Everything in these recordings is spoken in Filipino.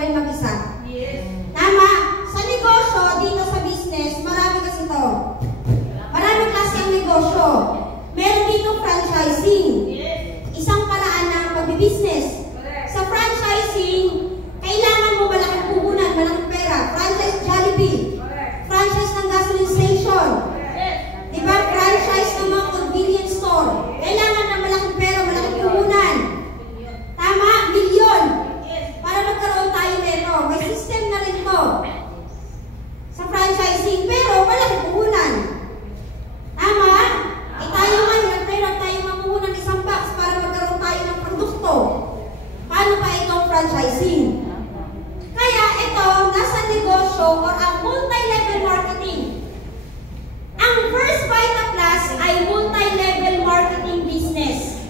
rin mag-isa. Yes. Tama? Sa negosyo, dito sa business, marami kasi to. Marami klase ang negosyo. Meron dito franchising. Yes. Isang paraan ng pag-business. Sa franchising, kailangan mo malaking puhunan, malaking pera. Franchise Jollibee. Franchise ng gasoline station. Diba? Franchise ng mga convenience store. Kailangan ng malaking pera, malaking puhunan. Tama? Milyon. Para magkaroon tayo nito. May system na rin to. Sa franchising, pero malaking puhunan. Tama? Eh tayo man, nagpera tayo mamuhunan isang box para magkaroon tayo ng produkto. Paano pa itong franchising? Kaya ito, nasa negosyo or ang multi-level marketing. Ang First Vita Plus ay multi-level marketing business.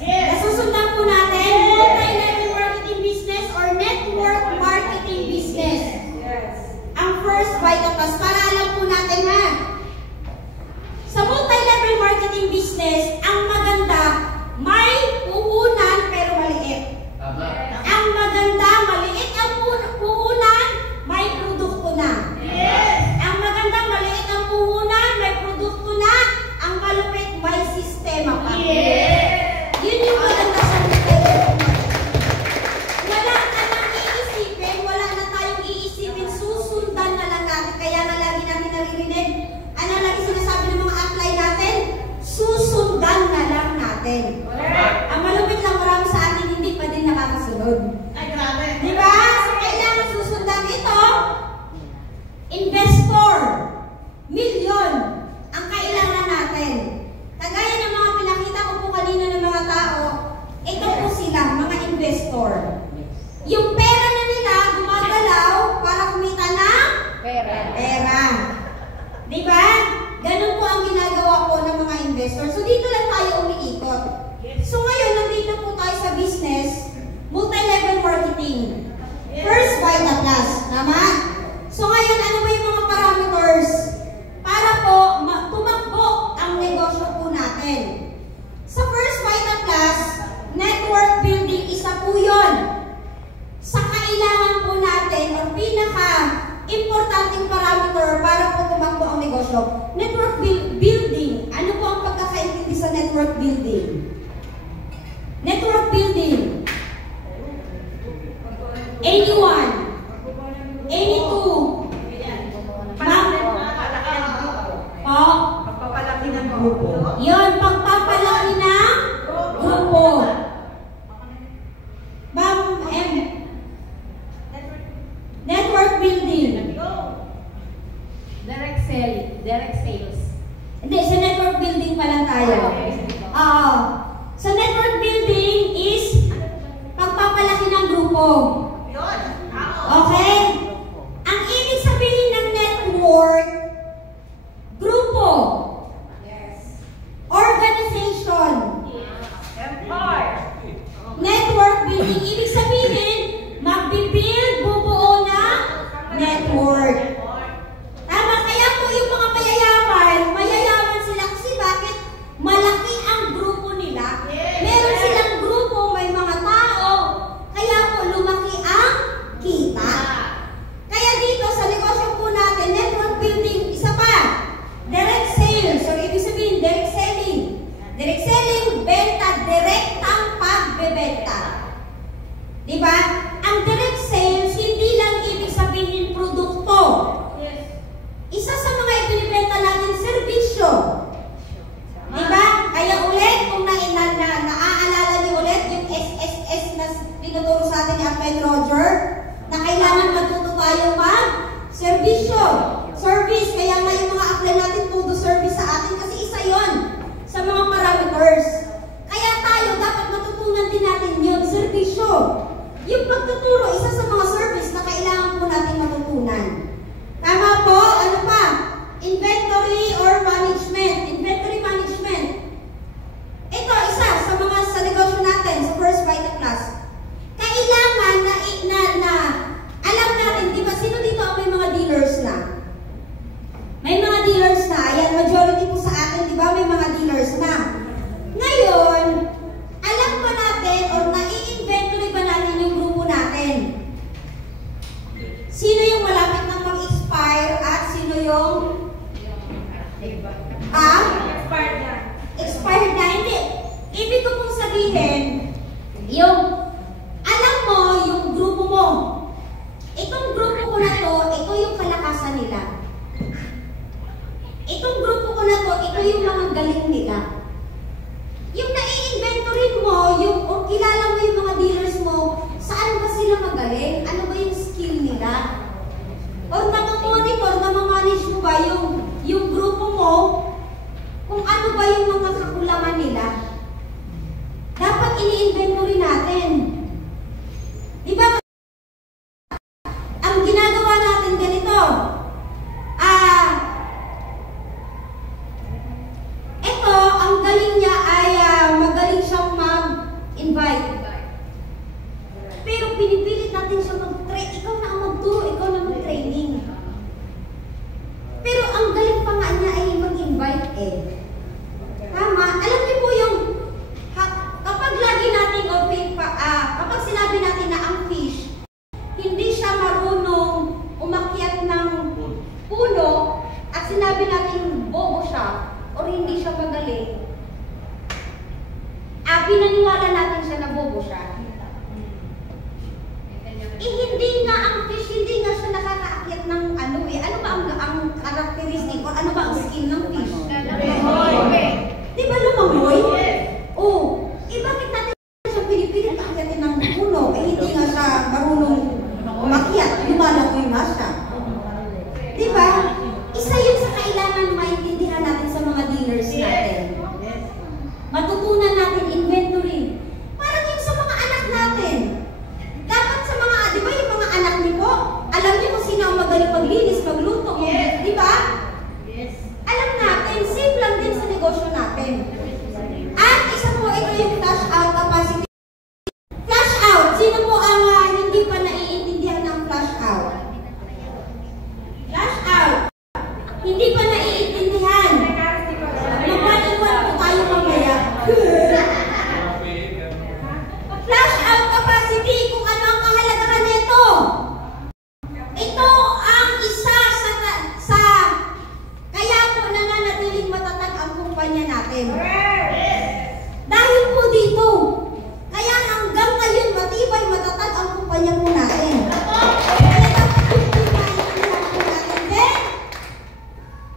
Nasusundan po natin, multi-level marketing business or network marketing business. Ang First Vita Plus, para alam po natin ha. Sa multi-level marketing business, ang maganda, may puhunan pero maliit. Ang maganda, maliit ang puhunan, may produkto na. Ang maganda, maliit ang puhunan, may produkto na. Ang malupit, may sistema pa. Yun yung maganda sa multi-level marketing. Wala na nang iisipin, wala na tayong iisipin, susundan na lang natin. Kaya nga lagi natin naririnig, ano lagi sinasabi ng mga apply natin? Susundan na lang natin. Ang malupit lang, marami sa atin hindi pa din nakakasunod. Ay, grabe. Diba? So, kailangan susundan ito. Investor. Milyon ang kailangan natin. Kagaya ng mga pinakita ko po kanina ng mga tao, ito po sila, mga investor. Yung pera na nila gumagalaw para kumita ng pera. Diba? Ganun po ang ginagawa po ng mga investor. So, dito lang tayo umiikot. So, ngayon, nandito po tayo sa business, multi-level marketing. First Vita Plus. Tama? So, ngayon, ano ba yung mga parameters para po tumakbo ang negosyo po natin? Sa First Vita Plus, network building, isa po yun. Sa kailangan po natin, o pinaka-importanting parameter para po tumakbo ang negosyo. Network building. Ano po ang pagkakaintindi sa network building? Network building. Anyone? Any2? Pagpapalaki ng grupo. Yun, pagpapalaki ng grupo. Ma'am M. Network building. Direct sales. Hindi, sa network building pa lang tayo. Sa network building is pagpapalaki ng grupo. Okay? Ang ibig sabihin ng network, grupo. Organization. Network building, ibig sabihin, magbibuild, bubuo ng network. Tama, kaya po yung mga mayayaman sila kasi bakit? Malaki ang grupo nila. Meron silang grupo, may mga tao, kaya po lumaki ang kita. Kaya dito sa negosyo po natin, network building, isa pa, direct sales. So, ibig sabihin, direct selling. Direct selling, benta, direktang pagbebenta. Diba? Ang direct sales, hindi lang ibig sabihin produkto. Isa sa mga ibinibenta natin, serbisyo. Diba? Kaya ulit, kung naaalala niyo ulit, yung SSS na pinuturo sa atin ni Apple Roger, na kailangan matuto tayo mag-serbisyo. Service, kaya nga yung mga apply natin, todo service sa atin, kasi isa yon sa mga parameters. Kaya tayo, dapat matutunan din natin yun, serbisyo. Yung pagtuturo, isa sa mga service na kailangan po natin matutunan. Tama po? Ano pa? Inventory or management. Inventory management. Ito, isa sa mga sa negosyo natin, sa First Vita Plus. Kailangan na alam natin, di ba, sino dito ang may mga dealers na? May mga dealers na. Ayan, paakyatin ng puno, eh hindi nga siya marunong umakyat, lumalagoy nga siya. Diba? Isa yun sa kailangan maintindihan natin sa mga dealers natin. Matutunan natin inventory. Parang yung sa mga anak natin. Dapat sa mga, di ba yung mga anak niyo po, alam niyo kung sino ang magaling maglinis, magluto, di ba? Alam natin, same lang din sa negosyo natin. At isa po, ito yung flash out capacity. Flash out, sino po ang hindi pa naiintindihan ng flash out? Flash out, hindi pa naiintindihan. Magpaniwan po tayo mamaya. Flash out capacity, kung ano ang kahalagahan nito. Ito ang isa sa kaya po nananatiling matatag ang kumpanya natin. Dahil po dito, kaya hanggang ngayon matibay matatag ang kumpanya po natin. Kaya dapat po natin. Then,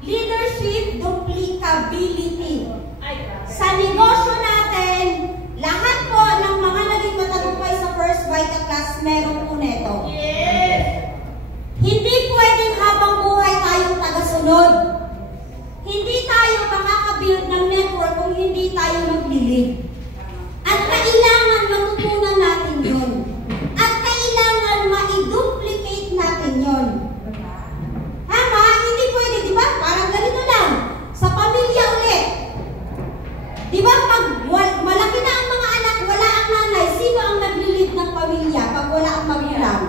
leadership duplicability. Sa negosyo natin, lahat po ng mga naging matagumpay sa First Vita Class, meron po neto. Hindi pwedeng habang buhay tayong tagasunod. Hindi tayo makakabuild ng network kung hindi tayo maglilid. At kailangan matutunan natin yun. At kailangan ma-duplicate natin yun. Tama? Hindi pwede, di ba? Parang ganito lang. Sa pamilya ulit. Di ba? Pag malaki na ang mga anak, wala ang nanay, sino ang naglilid ng pamilya pag wala ang magulang?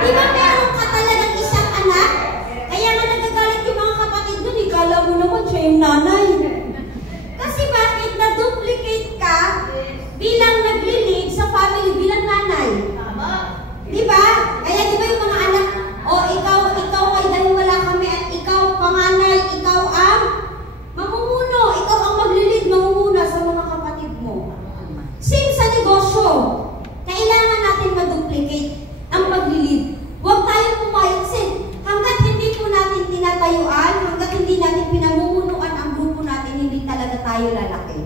Di ba meron ka talagang isang anak? Kaya nga nagagalit yung mga kapatid doon, ikala mo naman siya yung nanay. Kasi bakit na-duplicate ka bilang naglilid sa family bilang nanay? Di ba? Kaya di ba yung mga anak, ikaw ay dahil wala kami at ikaw panganay, ikaw ang mamumuno, ikaw ang maglilid, mamumuna sa mga kapatid mo. Same sa negosyo. Kailangan natin ma-duplicate ang paglilid. Huwag tayong pumayag kasi hanggat hindi po natin tinatayuan, hanggat hindi natin pinamumunuan ang grupo natin, hindi talaga tayo lalaki.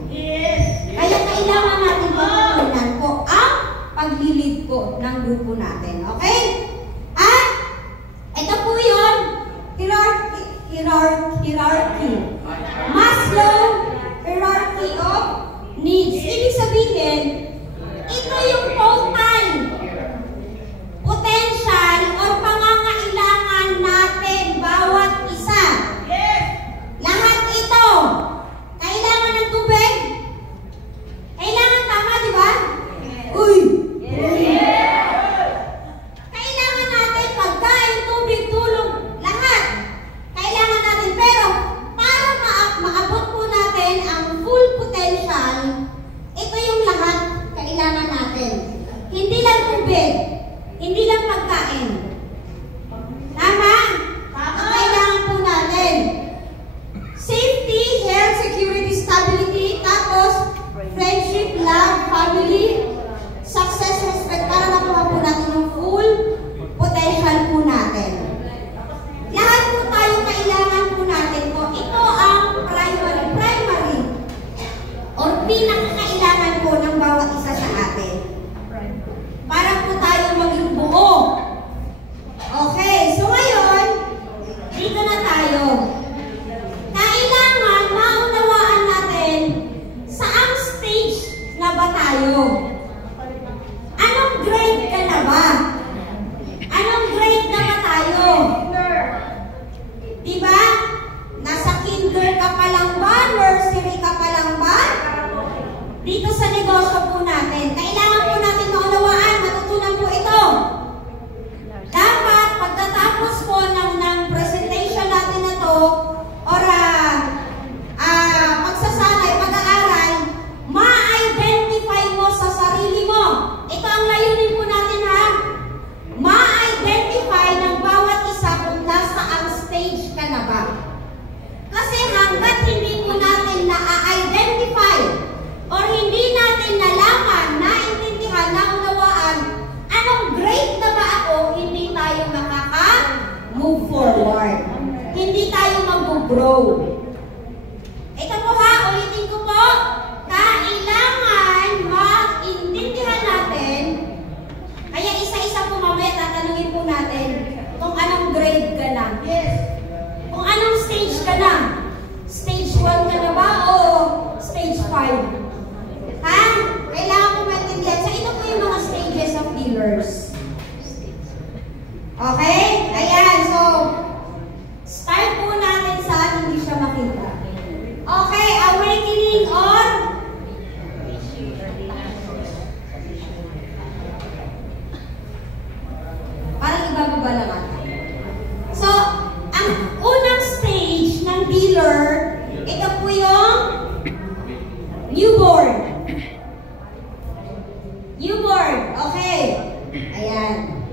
Kaya kailangan natin matutunan po ang paglilid po ng grupo natin. Okay? At ito po yun, hierarchy. Maslow hierarchy of needs. Ibig sabihin, ito yung total potential or pangangailangan natin bawat isa. Lahat ito. Kailangan ng tubig? Kailangan, tama, di ba? Uy! Kailangan natin pagkain, tubig, tulog, lahat. Kailangan natin. Pero para maabot po natin ang full potential, ito yung lahat. Newborn. Okay. Ayan.